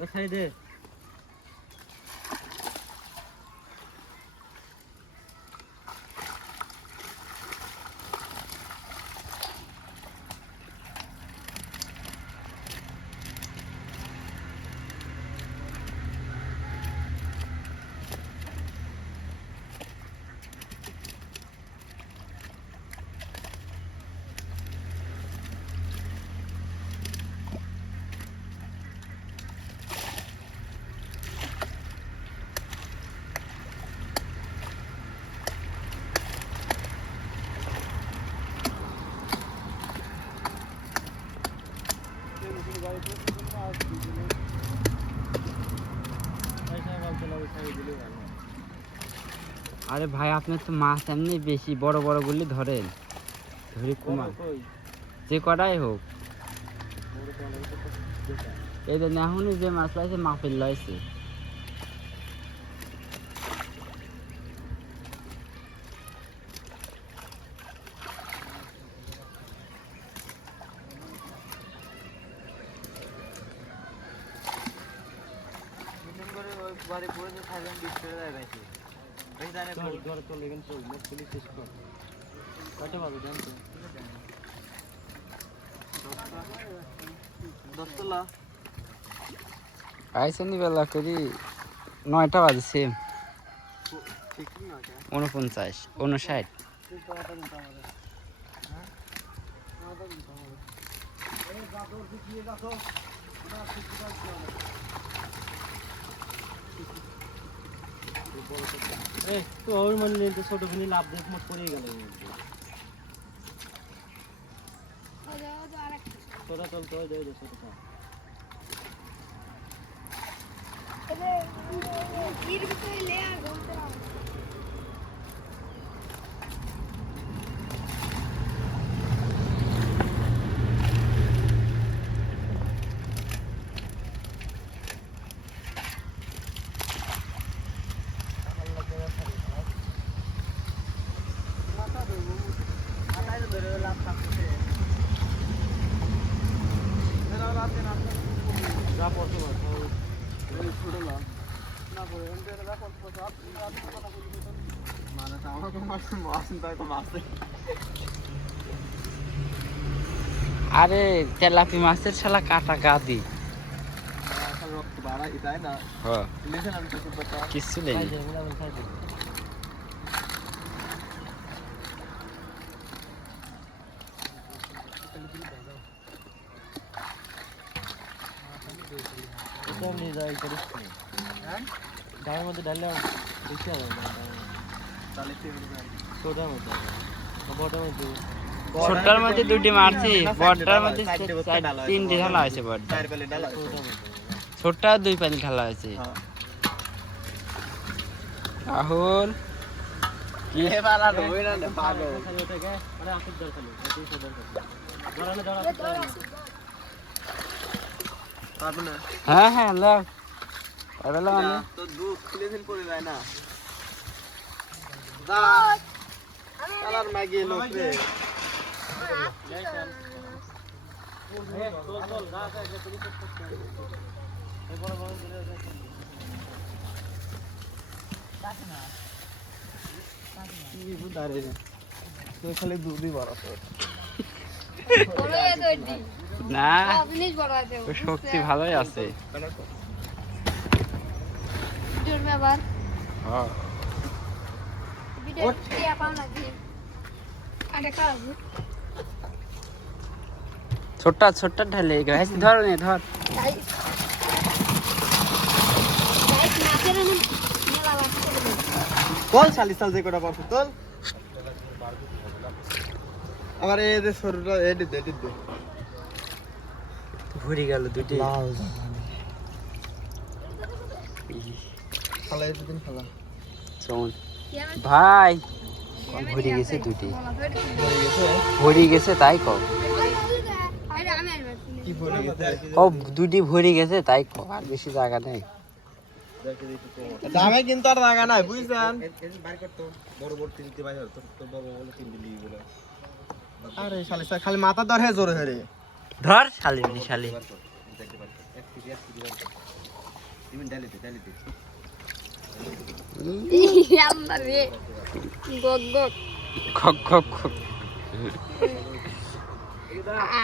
ওই সাইডে আরে ভাই আপনার তো মাছ এমনি বেশি বড় বড় গুলি ধরেন, ধরি কুমার যে কটাই হোক। এই যে এখনই যে মাছ লাইছে মাফিল লাইছে। বাড়ি পড়ে যে থাকবেন বিশ করে দেয় বেশি বেশি জানে ঘরে চলে গেলেন চল মোট পুলিশ শেষ কর কয়টা বাজে জানতো 10টা আইসেনি বেলা করি 9টা বাজছে 49 59। তো ওর মানে ছোট খানি লাভ দেখ মোট পড়ে গেল ছোটা চলতে হয় দেয় ছোটটা আরে তেলাপি মাছের শালা কাটা গাদি কিছু নেই। গায়ের মধ্যে ঢাললে বেশি হবে ছোটার মধ্যে বড়টার মধ্যে ছোটটার মধ্যে দুটি মারছি, বড়টার মধ্যে 3টে ঢালা হয়েছে। বড়টা ছোটটা 2 পানি ঢালা হয়েছে। রাহুল হ্যাঁ হ্যাঁ লাও এবেলা মানে তো দুধ খুলে দিন পড়ে যায় না কালার মাগি লোক রে চল চল যা যা একটা পুলিশ করতে এই বড় বড় দিলে কাছে না কি বুদারে তুই খালি দুধই বড় তোর বড় এতটি না জিনিস বড় আছে ও শক্তি ভালোই আছে। ভিডিওর ব্যাপার হ্যাঁ ভিডিও কি পাও না কি আরে কাজ ছোটটা ছোটটা ঢালে গাইস ধর নে ধর তাই তাই নাচের না মেলা লাগছে কোন শালি সাল যে কোটা পাবো তোল আবার এই যে সরুটা এডি দে ভরি গেল দুটি খালা এদিন খালা চল ভাই ভরি গেছে দুটি ভরি গেছে তাই কও আরে আমি কি ভরে গেছে ও দুটি ভরি গেছে তাই কও, আর বেশি জায়গা নেই। দামে কিন্তু আর জায়গা নাই বুঝছেন বাইর করতে বড় বড় তিনটি বাইর তো বড় বড় তিনটি লিয়ে বলে আরে শালি খালি মাথা ধরে জোরে ধরে ধর শালি শালি তুমি ডালিতে আল্লাহ রে গগ গগ খক খক খক আ